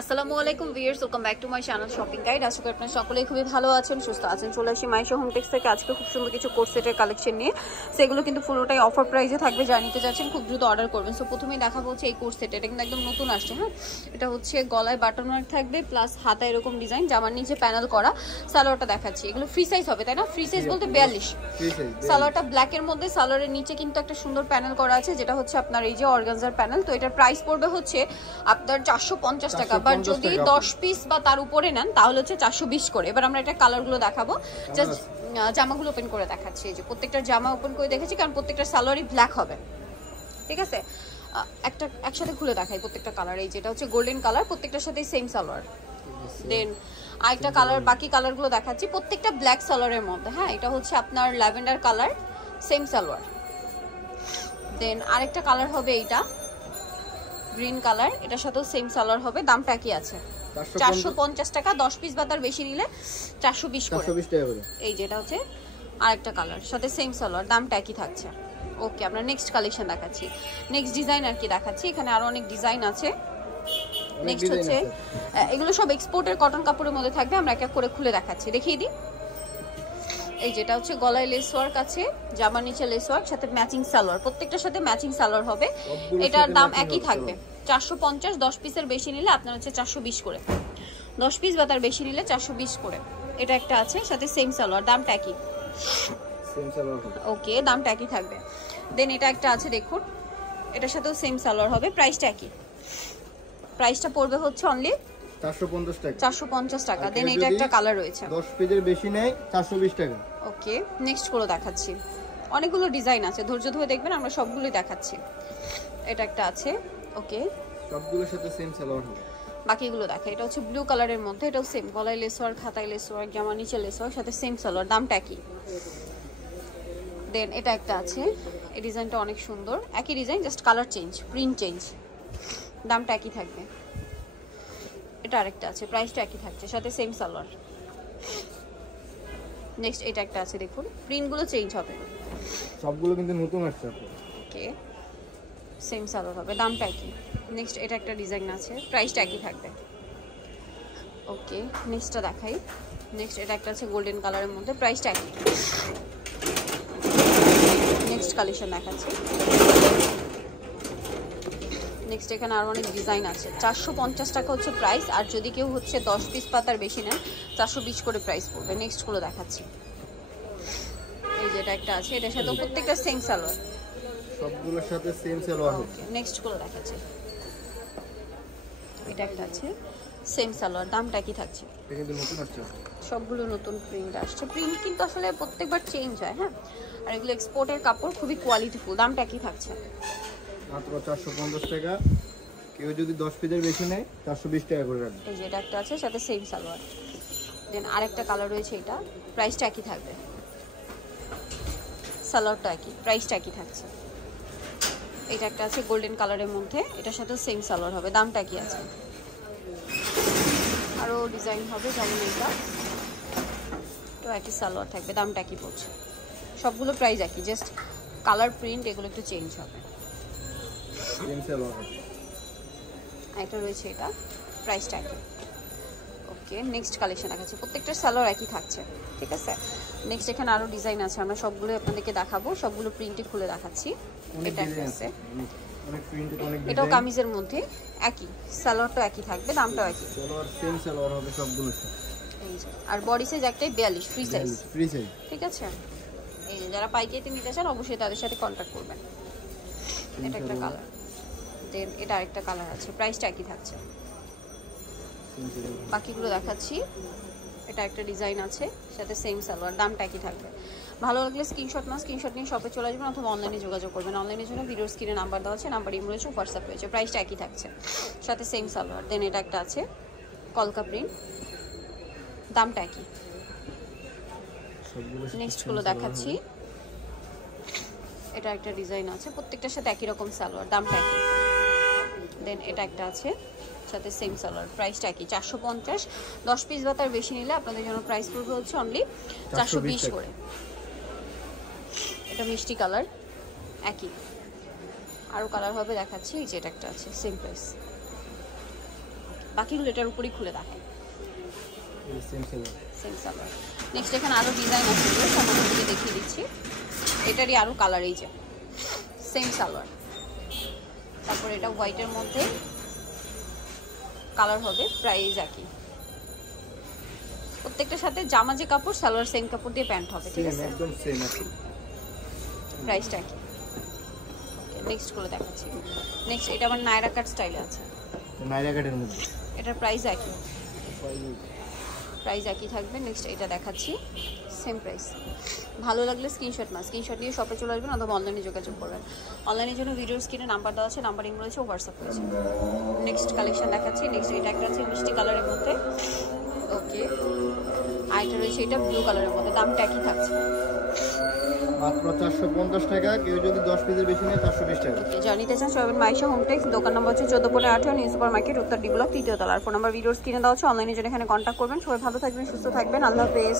আসসালামু আলাইকুম viewers, welcome back to my channel shopping guide. আশা করি আপনারা সকলেই খুবই ভালো আছেন, সুস্থ আছেন। চলে আসি মাইশো হোম টেক্স থেকে আজকে খুব সুন্দর কিছু কোট সেটের কালেকশন নিয়ে। সেগুলো কিন্তু পুরোটাই অফার প্রাইসে থাকবে, যা নিতে যাচ্ছেন খুব দ্রুত অর্ডার করবেন। সো প্রথমেই দেখাবো হচ্ছে এই কোট সেট, এটা কিন্তু একদম নতুন আসছে। হ্যাঁ, এটা হচ্ছে গলায় বাটন ওয়ার্ক থাকবে, প্লাস হাতা এরকম ডিজাইন, জামার নিচে প্যানেল করা। সালোয়ারটা দেখাচ্ছি, এগুলো ফ্রি সাইজ হবে তাই না? ফ্রি সাইজ বলতে 42। সালোয়ারটা ব্ল্যাকের মধ্যে, সালোয়ারের নিচে কিন্তু একটা সুন্দর প্যানেল করা আছে, যেটা হচ্ছে আপনার এই যে অর্গানজার প্যানেল। তো এটার প্রাইস পড়বে হচ্ছে আপনার 450 টাকা, বাট যদি 10 পিস বা তার উপরে নেন তাহলে হচ্ছে 420 করে। এবার আমরা এটা কালারগুলো দেখাবো, জাস্ট জামাগুলো ওপেন করে দেখাচ্ছি। এই যে প্রত্যেকটা জামা ওপেন করে দেখেছি, কারণ প্রত্যেকটা সালোয়ারই ব্ল্যাক হবে, ঠিক আছে? একটা একসাথে খুলে দেখাই প্রত্যেকটা কালার। এই যেটা হচ্ছে গোল্ডেন কালার, প্রত্যেকটার সাথে সেম সালোয়ার। দেন আরেকটা কালার, বাকি কালারগুলো দেখাচ্ছি, প্রত্যেকটা ব্ল্যাক সালোয়ারের মধ্যে। হ্যাঁ, এটা হচ্ছে আপনার ল্যাভেন্ডার কালার, সেম সালোয়ার। দেন আরেকটা কালার হবে এইটা গ্রিন কালার, এটার সাথেও সেম সালোয়ার হবে। দামটা কি আছে? 450 টাকা, 10 পিস বা তার বেশি নিলে 420 করে। এই যেটা হচ্ছে আরেকটা কালার, সাথে সেম সালোয়ার, দামটা একই থাকছে। ওকে, আমরা নেক্সট কালেকশন দেখাচ্ছি, নেক্সট ডিজাইন আর কি দেখাচ্ছি। এখানে আরো অনেক ডিজাইন আছে। নেক্সট হচ্ছে এগুলো সব এক্সপোর্টের কটন কাপড়ের মধ্যে থাকবে, আমরা এক এক করে খুলে দেখাচ্ছি, দেখিয়ে দিই। এই যেটা হচ্ছে গলায় লেস ওয়ার্ক আছে, জামার নিচে লেস ওয়ার্ক, সাথে ম্যাচিং সালোয়ার, প্রত্যেকটার সাথে ম্যাচিং সালোয়ার হবে। এটার দাম একই থাকবে 450, 10 পিসের বেশি নিলে আপনার হচ্ছে 420 করে, 10 পিস বা তার বেশি নিলে 420 করে। এটা একটা আছে, সাথে সেম সালোয়ার, দামটা একই। ওকে, দামটা একই থাকবে। দেন এটা একটা আছে, দেখুন, এটার সাথেও সেম সালোয়ার হবে, প্রাইসটা একই। প্রাইসটা পড়বে হচ্ছে অনলি 450 টাকা, 450 টাকা। দেন এটা একটা কালার রয়েছে, 10 পিসের বেশি নেই 420 টাকা। ওকে, নেক্সট গুলো দেখাচ্ছি। অনেকগুলো ডিজাইন আছে, ধৈর্য ধরে দেখবেন, আমরা সবগুলোই দেখাচ্ছি। এটা একটা আছে, ওকে, সবগুলোর সাথে সেম সালোয়ার হবে। বাকিগুলো দেখা। এটা হচ্ছে ব্লু কালারের মধ্যে, এটাও সেম, গলায় লেস ওয়ার্ক, হাতায় লেস ওয়ার্ক, জামার নিচে লেস ওয়ার্ক, সাথে সেম সালোয়ার, দামটা একই। দেন এটা একটা আছে, এই ডিজাইনটা অনেক সুন্দর, একই design, just colour change, print change, দামটা একই থাকবে। এটা আরেকটা আছে, প্রাইসটা একই থাকছে, সাথে সেম সালোয়ার। নেক্সট এটা একটা আছে, দেখুন, প্রিন্টগুলো চেঞ্জ হবে, সবগুলো কিন্তু নতুন আসছে। ওকে, সেম সালোয়ার হবে, দামটা একই। নেক্সট এটা একটা ডিজাইন আছে, প্রাইসটা একই থাকবে। ওকে, নেক্সটটা দেখাই। নেক্সট এটা একটা আছে গোল্ডেন কালারের মধ্যে, প্রাইসটা একই। নেক্সট কালেকশন দেখাচ্ছি। নেক্সট এখানে আরও অনেক ডিজাইন আছে। 450 টাকা হচ্ছে প্রাইস, আর যদি কেউ হচ্ছে 10 পিস পাতার বেশি নেন 420 করে প্রাইস পড়বে। নেক্সটগুলো দেখাচ্ছি। এই যেটা একটা আছে, এটার সাথে প্রত্যেকটা সেম সালোয়ার, সবগুলোর সাথে সেম সালোয়ার হবে। নেক্সটগুলো দেখাচ্ছি। এটা একটা আছে, সেম সালোয়ার, দামটা কি থাকছে? এটা কিন্তু নতুন আসছে, সবগুলো নতুন প্রিন্ট আসছে। প্রিন্ট কিন্তু আসলে প্রত্যেকবার চেঞ্জ হয়। হ্যাঁ, আর এগুলো এক্সপোর্টের কাপড়, খুবই কোয়ালিটিফুল, দামটা কি থাকছে? মাত্র 450 টাকা। কেউ যদি 10 পিসের বেশি নেয় 420 টাকা করে রাখবে। এই যে এটা একটা আছে, সাথে সেম সালোয়ার। দেন আরেকটা কালার রয়েছে, এটা প্রাইসটা একই থাকবে, সালোয়ারটা একই, প্রাইসটা একই থাকছে। এটা একটা আছে গোল্ডেন কালারের মধ্যে, এটার সাথে সেম সালোয়ার হবে, দামটা কি আছে? আরও ডিজাইন হবে, যেমন এটা তো একই সালোয়ার থাকবে, দামটা কি পড়ছে? সবগুলো প্রাইস একই, জাস্ট কালার প্রিন্ট এগুলো একটু চেঞ্জ হবে। সেম সালোয়ার হবে। একটা রয়েছে, এটা প্রাইসটা একই। ওকে, নেক্সট কালেকশন দেখাচ্ছি, প্রত্যেকটা সালোয়ার একই থাকছে, ঠিক আছে? নেক্সট এখানে আরও ডিজাইন আছে, আমরা সবগুলো আপনাদেরকে দেখাবো, সবগুলো প্রিন্টে খুলে দেখাচ্ছি। এটা আছে, অনেক প্রিন্ট, অনেক ডিজাইন। এটাও কামিজের মধ্যে একই, সালোয়ারটা একই থাকবে, দামটাও একই। সালোয়ার সেম সালোয়ার হবে সবগুলো। এই যে, আর বডি সাইজ একটাই 42, ফ্রি সাইজ, ফ্রি সাইজ, ঠিক আছে? এই যে যারা পাইকারিতে নিতে চান অবশ্যই তাদের সাথে কন্ট্যাক্ট করবেন। এটা একটা কালার। দেন এটা আরেকটা কালার আছে, প্রাইসটা একই থাকছে। বাকিগুলো দেখাচ্ছি। এটা একটা ডিজাইন আছে, সাথে সেম সালোয়ার, দামটা একই থাকবে। ভালো লাগলে স্ক্রিনশট নিয়ে শপে চলে আসবেন, অথবা অনলাইনে যোগাযোগ করবেন। অনলাইনের জন্য ভিডিওর স্ক্রিনে নাম্বার দেওয়া আছে, নাম্বার ইমো রয়েছে, হোয়াটসঅ্যাপ রয়েছে, প্রাইসটা একই থাকছে, সাথে সেম সালোয়ার। দেন এটা একটা আছে কলকা প্রিন্ট, দামটা একই। নেক্সটগুলো দেখাচ্ছি। এটা একটা ডিজাইন আছে, প্রত্যেকটার সাথে একই রকম সালোয়ার, দামটা একই। দেন এটা একটা আছে, সাথে সেম সালোয়ার, প্রাইসটা একই, 450, 10 পিস বা তার বেশি নিলে আপনাদের জন্য প্রাইস পড়বে হচ্ছে অনলি 420 করে। এটা মিষ্টি কালার, একই। আরও কালার হবে দেখাচ্ছি। এই যে এটা একটা আছে, সেম প্রাইস। বাকিগুলো এটার উপরেই খুলে দেখেন। সেম সালোয়ার। নেক্সট এখানে আরো ডিজাইন আছে, সম্পূর্ণকে দেখিয়ে দিচ্ছি। এটারই আরো কালার, এই যে সেম সালোয়ার। তারপর এটা হোয়াইটের মধ্যে কালার হবে, প্রাইস একই। প্রত্যেকটার সাথে জামা যে কাপড়, সালোয়ার সেম কাপড় দিয়ে প্যান্ট হবে, ঠিক আছে? একদম সেম আছে, প্রাইসটা একই। নেক্সট গুলো দেখাচ্ছি। নেক্সট এটা আবার নায়রা কাট স্টাইলে আছে, নাইরা কাটের মধ্যে। এটার প্রাইস একই, প্রাইস একই থাকবে। নেক্সট এটা দেখাচ্ছি, সেম প্রাইস। ভালো লাগলে স্ক্রিনশট নিয়ে শপে চলে আসবেন অথবা অনলাইনে যোগাযোগ করবেন। অনলাইনের জন্য ভিডিওর স্ক্রিনে নাম্বার দেওয়া আছে, নাম্বার ইমেল রয়েছে, হোয়াটসঅ্যাপ রয়েছে। নেক্সট কালেকশন দেখাচ্ছি। নেক্সট এটা একটা আছে মিষ্টি কালারের মধ্যে, ওকে। আর এটা রয়েছে এটা ব্লু কালারের মধ্যে, দামটা একই থাকছে মাত্র 450 টাকা। কেউ যদি 10 পিসের বেশি নেয় 420 টাকা। ওকে, যা নিতে চান সবাই মাইশা হোম টেক্স, দোকান নম্বর হচ্ছে 14/18 নিউ সুপার মার্কেট, উত্তর ডি ব্লক, 3য় তলা। আর ফোন নাম্বার ভিডিওর স্ক্রিনে দেওয়া আছে, অনলাইনের জন্য এখানে কন্ট্যাক্ট করবেন। সবাই ভালো থাকবেন, সুস্থ থাকবেন, আল্লাহ হাফেজ।